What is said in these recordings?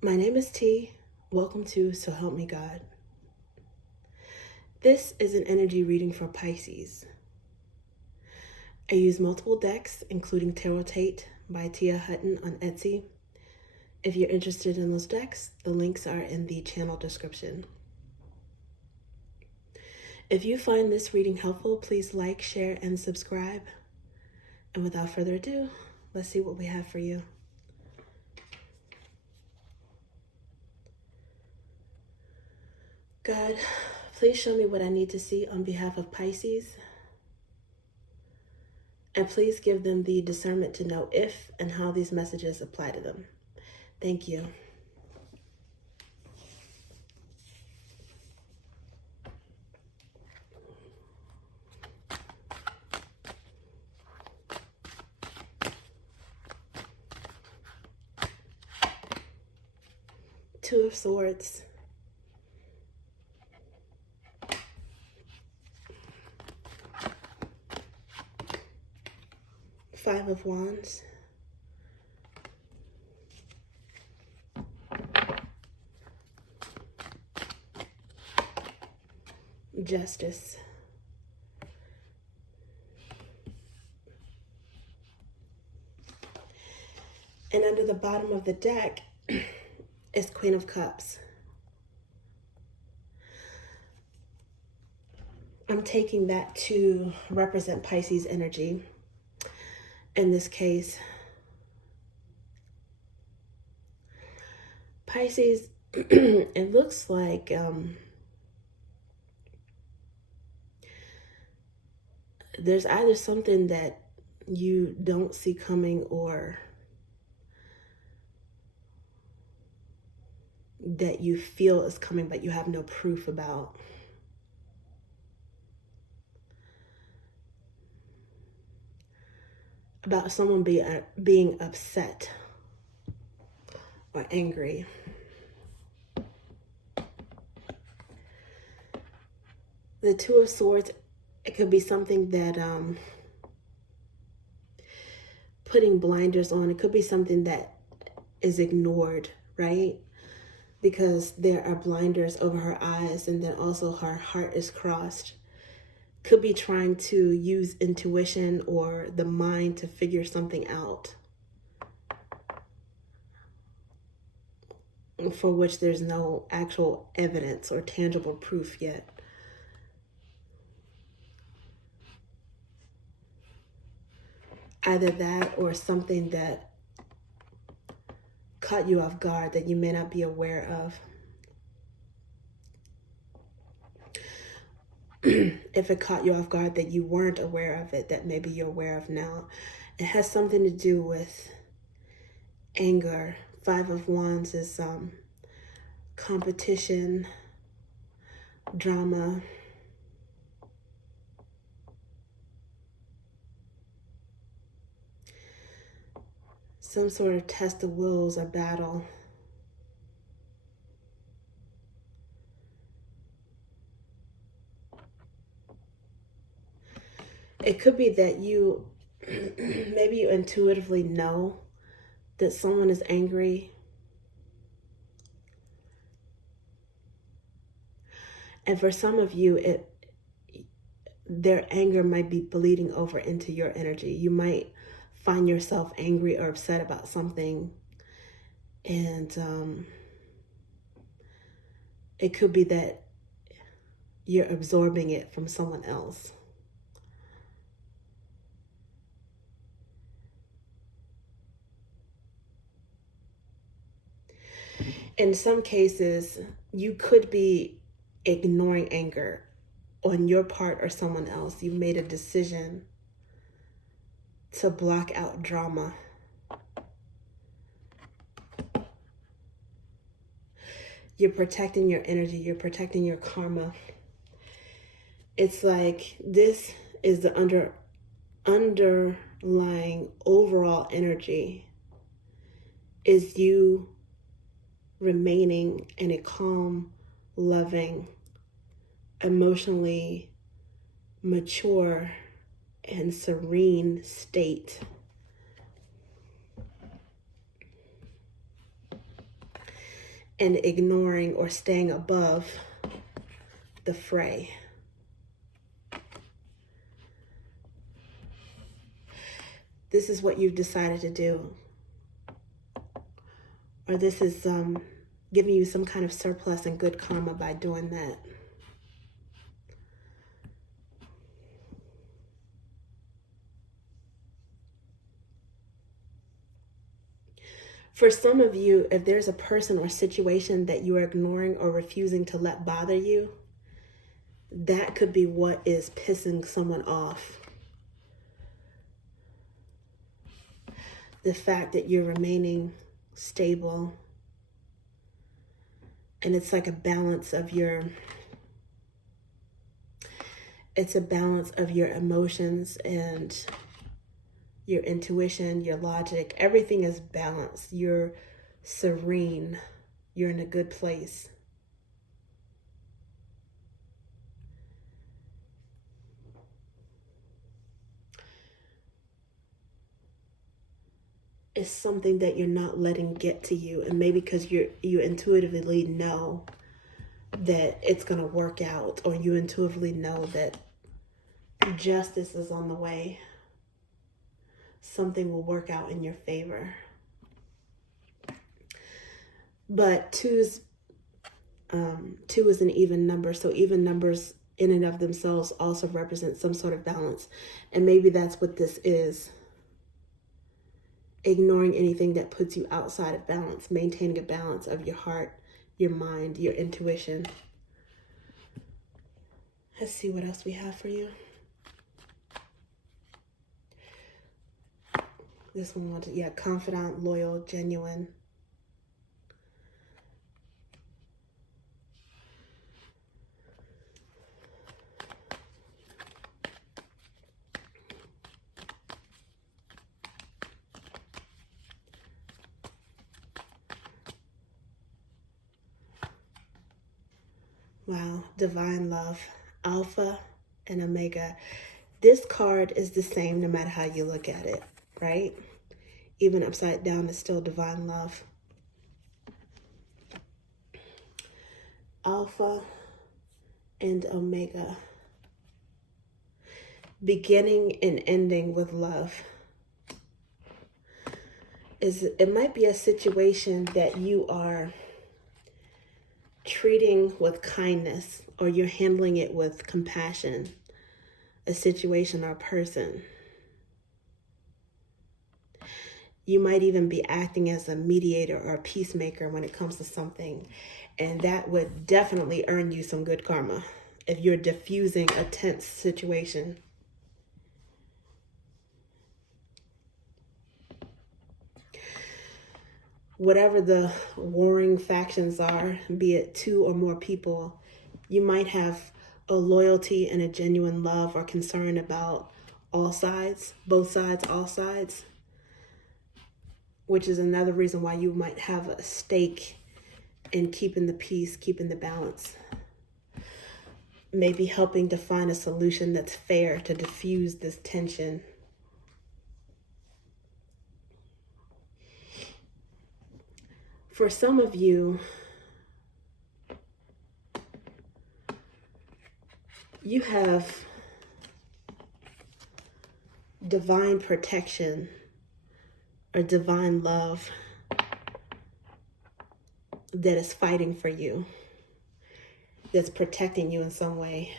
My name is T. Welcome to SoHelpMeGod. This is an energy reading for Pisces. I use multiple decks, including Tarot Tate by Tia Hutton on Etsy. If you're interested in those decks, the links are in the channel description. If you find this reading helpful, please like, share, and subscribe. And without further ado, let's see what we have for you. God, please show me what I need to see on behalf of Pisces. And please give them the discernment to know if and how these messages apply to them. Thank you. Two of Swords. Five of Wands. Justice. And under the bottom of the deck is Queen of Cups. I'm taking that to represent Pisces energy. In this case, Pisces, it looks like there's either something that you don't see coming or that you feel is coming, but you have no proof about. About someone being upset or angry. The Two of Swords, it could be something that putting blinders on. It could be something that is ignored, right? Because there are blinders over her eyes, and then also her heart is crossed. Could be trying to use intuition or the mind to figure something out for which there's no actual evidence or tangible proof yet. Either that or something that caught you off guard that you may not be aware of. If it caught you off guard that you weren't aware of it, that maybe you're aware of now. It has something to do with anger. Five of Wands is competition, drama. Some sort of test of wills or battle. It could be that you, maybe you intuitively know that someone is angry. And for some of you, their anger might be bleeding over into your energy. You might find yourself angry or upset about something. And it could be that you're absorbing it from someone else. In some cases, you could be ignoring anger on your part or someone else. You've made a decision to block out drama. You're protecting your energy. You're protecting your karma. It's like this is the underlying overall energy is you remaining in a calm, loving, emotionally mature, and serene state. and ignoring or staying above the fray. This is what you've decided to do. Or this is giving you some kind of surplus and good karma by doing that. For some of you, if there's a person or situation that you are ignoring or refusing to let bother you, that could be what is pissing someone off. The fact that you're remaining stable, and it's like a balance of your, it's a balance of your emotions and your intuition, your logic. Everything is balanced. You're serene. You're in a good place. It's something that you're not letting get to you, and maybe because you intuitively know that it's going to work out, or you intuitively know that justice is on the way. Something will work out in your favor. But two is an even number, so even numbers in and of themselves also represent some sort of balance, and maybe that's what this is. Ignoring anything that puts you outside of balance, maintaining a balance of your heart, your mind, your intuition. Let's see what else we have for you. This one wanted, confidant, loyal, genuine. Wow, divine love, alpha and omega. This card is the same no matter how you look at it, right? Even upside down, it's still divine love. Alpha and omega. Beginning and ending with love. It might be a situation that you are treating with kindness, or you're handling it with compassion, a situation or a person. You might even be acting as a mediator or a peacemaker when it comes to something, and that would definitely earn you some good karma if you're diffusing a tense situation. Whatever the warring factions are, be it two or more people, you might have a loyalty and a genuine love or concern about all sides, both sides, all sides, which is another reason why you might have a stake in keeping the peace, keeping the balance. Maybe helping to find a solution that's fair to diffuse this tension. For some of you, you have divine protection or divine love that is fighting for you, that's protecting you in some way.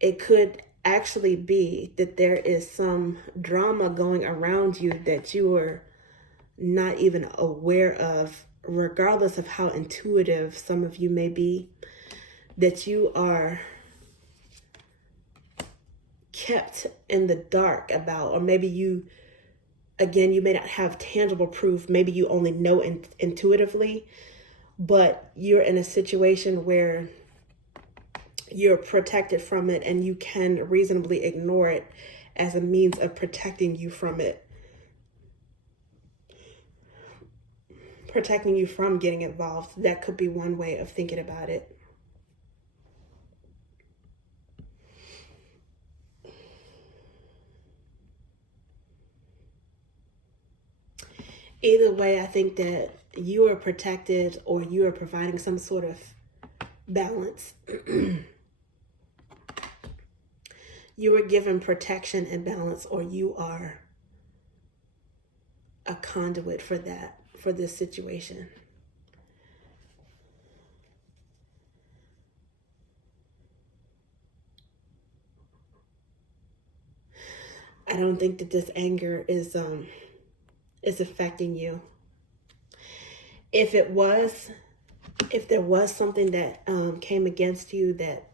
It could actually be that there is some drama going around you that you are not even aware of, regardless of how intuitive some of you may be, that you are kept in the dark about, or maybe you, again, you may not have tangible proof, maybe you only know intuitively, but you're in a situation where you're protected from it and you can reasonably ignore it as a means of protecting you from it. Protecting you from getting involved. That could be one way of thinking about it. Either way, I think that you are protected or you are providing some sort of balance. You were given protection and balance, or you are a conduit for that, for this situation. I don't think that this anger is affecting you. If there was something that came against you that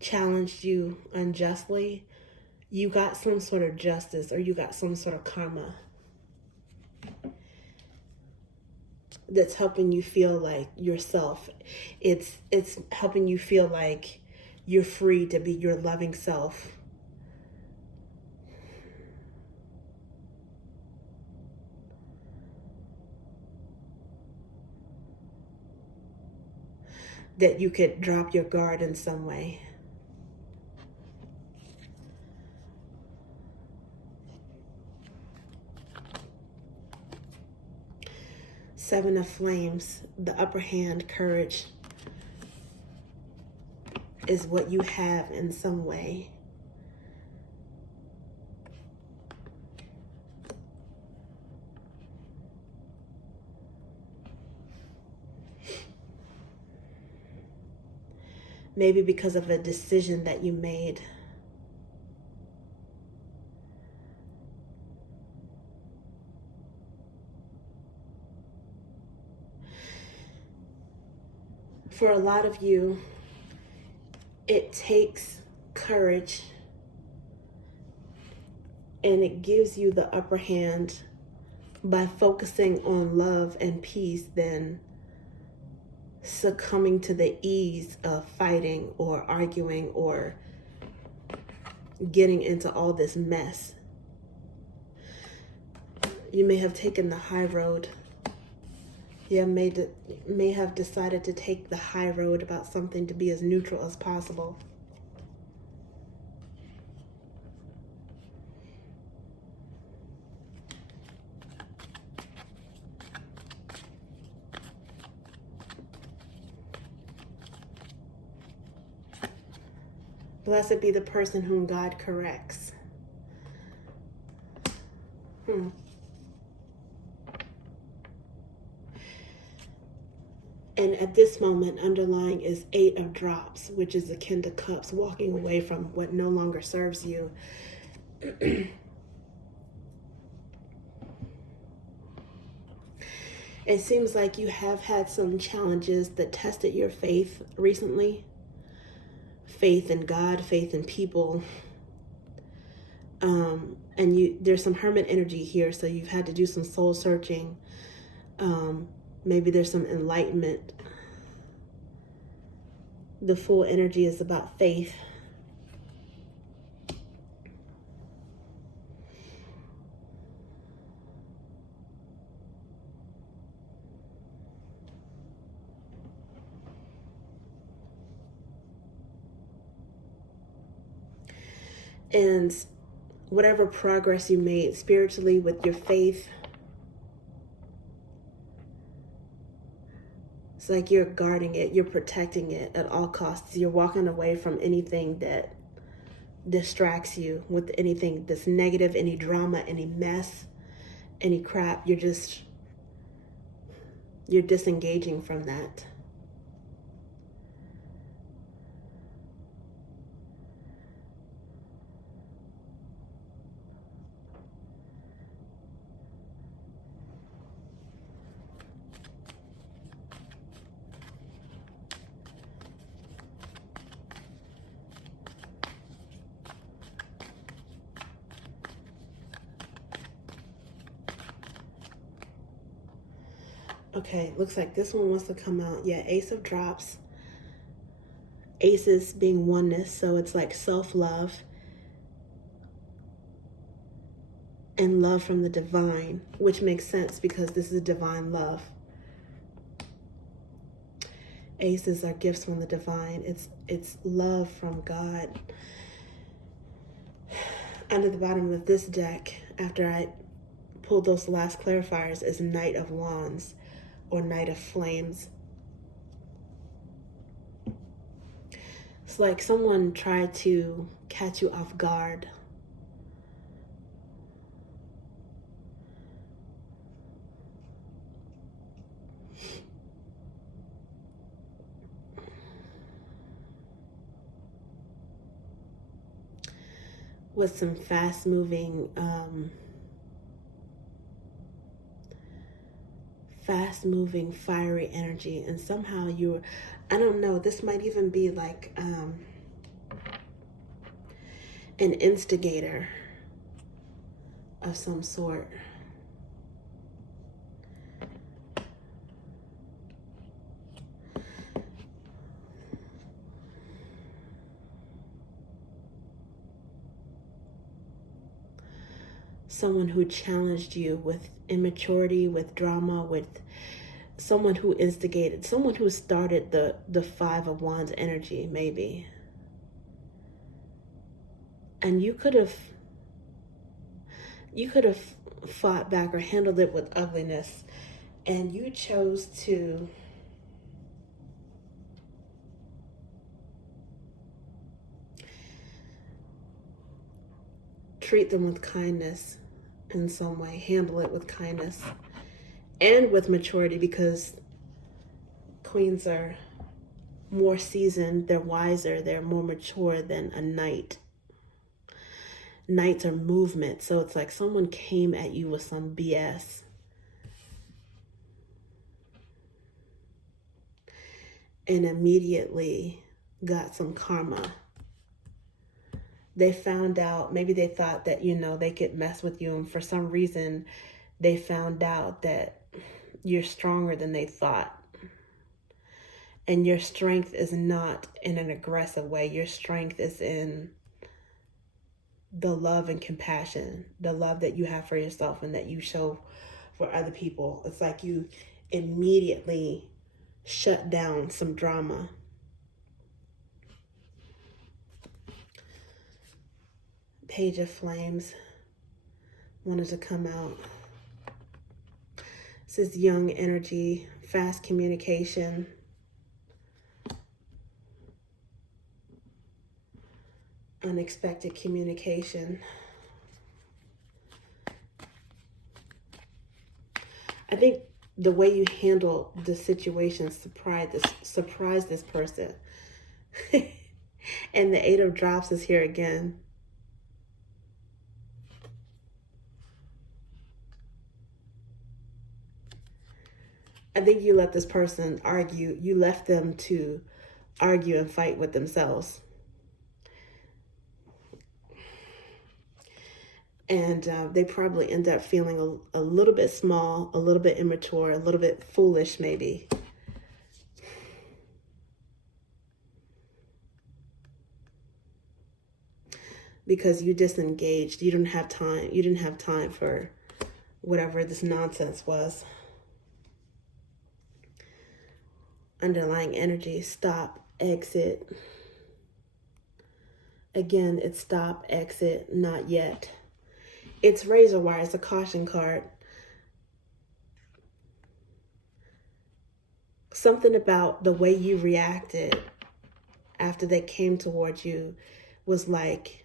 challenged you unjustly, you got some sort of justice, or you got some sort of karma that's helping you feel like yourself. It's helping you feel like you're free to be your loving self. That you could drop your guard in some way. Seven of Flames, the upper hand, courage, is what you have in some way. Maybe because of a decision that you made. For a lot of you, it takes courage and it gives you the upper hand by focusing on love and peace than succumbing to the ease of fighting or arguing or getting into all this mess. You may have taken the high road. You may have decided to take the high road about something to be as neutral as possible. Blessed be the person whom God corrects. And at this moment, underlying is 8 of Drops, which is akin to Cups, walking away from what no longer serves you. It seems like you have had some challenges that tested your faith recently. Faith in God, faith in people. And there's some hermit energy here, so you've had to do some soul searching. Maybe there's some enlightenment. The Fool energy is about faith. And whatever progress you made spiritually with your faith, it's like you're guarding it, you're protecting it at all costs. You're walking away from anything that distracts you with anything that's negative, any drama, any mess, any crap. You're disengaging from that. Okay, looks like this one wants to come out. Yeah, Ace of Drops. Aces being oneness, so it's like self-love and love from the divine, which makes sense because this is divine love. Aces are gifts from the divine. It's love from God. Under the bottom of this deck, after I pulled those last clarifiers, is Knight of Wands or Knight of Flames. It's like someone tried to catch you off guard. With some fast-moving fiery energy, and somehow I don't know, this might even be like an instigator of some sort. Someone who challenged you with immaturity, with drama, with someone who instigated, someone who started the Five of Wands energy, maybe. And you could have fought back or handled it with ugliness, and you chose to treat them with kindness in some way, handle it with kindness and with maturity, because queens are more seasoned, they're wiser, they're more mature than a knight. Knights are movement, so it's like someone came at you with some BS. And immediately got some karma. They found out, maybe they thought that, they could mess with you, and for some reason they found out that you're stronger than they thought. And your strength is not in an aggressive way. Your strength is in the love and compassion, the love that you have for yourself and that you show for other people. It's like you immediately shut down some drama. Page of Flames wanted to come out. This is young energy, fast communication. Unexpected communication. I think the way you handle the situation surprised this person. And the Eight of Drops is here again. I think you let this person argue. You left them to argue and fight with themselves. And they probably end up feeling a little bit small, a little bit immature, a little bit foolish maybe. Because you disengaged. You didn't have time. You didn't have time for whatever this nonsense was. Underlying energy, stop, exit. Again, it's stop, exit, not yet. It's razor wire, it's a caution card. Something about the way you reacted after they came towards you was like,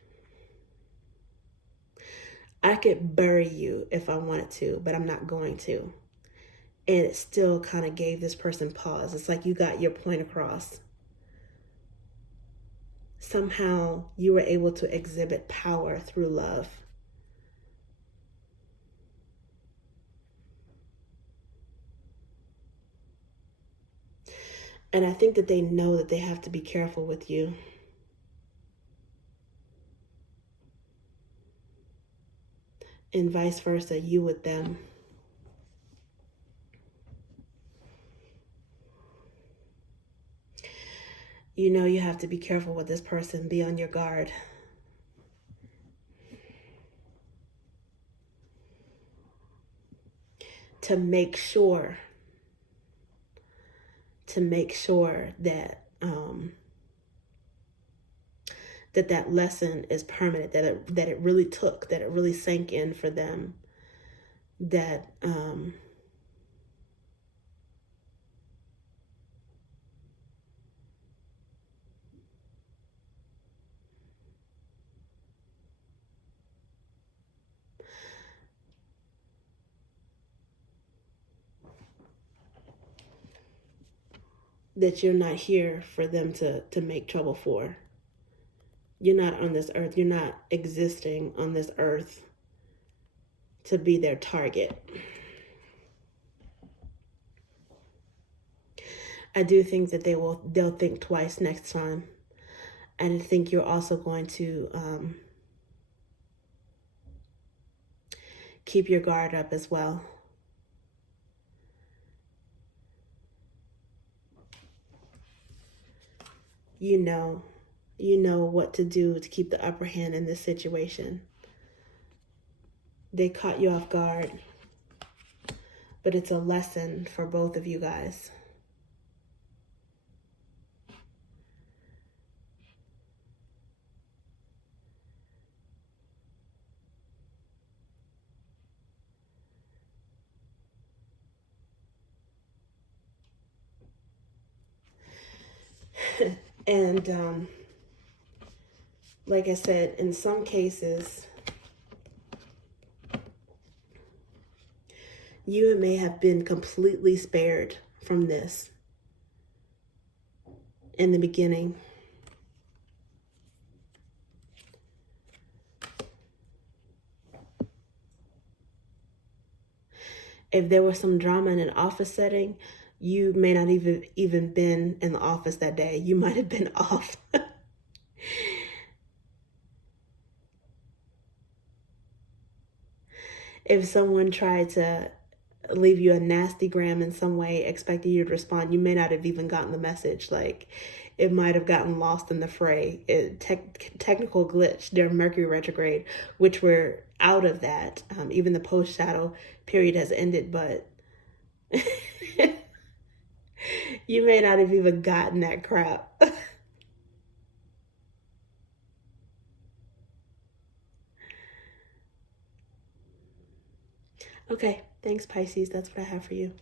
I could bury you if I wanted to, but I'm not going to. And it still kind of gave this person pause. It's like you got your point across. Somehow you were able to exhibit power through love. And I think that they know that they have to be careful with you. And vice versa, you with them. You know you have to be careful with this person. Be on your guard. To make sure that lesson is permanent, that it really took, that it really sank in for them, that that you're not here for them to make trouble for. You're not on this earth. You're not existing on this earth to be their target. I do think that they'll think twice next time. And I think you're also going to keep your guard up as well. You know what to do to keep the upper hand in this situation. They caught you off guard, but it's a lesson for both of you guys. And like I said, in some cases, you may have been completely spared from this in the beginning. If there was some drama in an office setting, you may not even been in the office that day. You might have been off. If someone tried to leave you a nasty gram in some way, expecting you to respond, you may not have even gotten the message. Like, it might have gotten lost in the fray. Technical glitch during Mercury retrograde, which we're out of that. Even the post-shadow period has ended, but you may not have even gotten that crap. Okay, thanks, Pisces. That's what I have for you.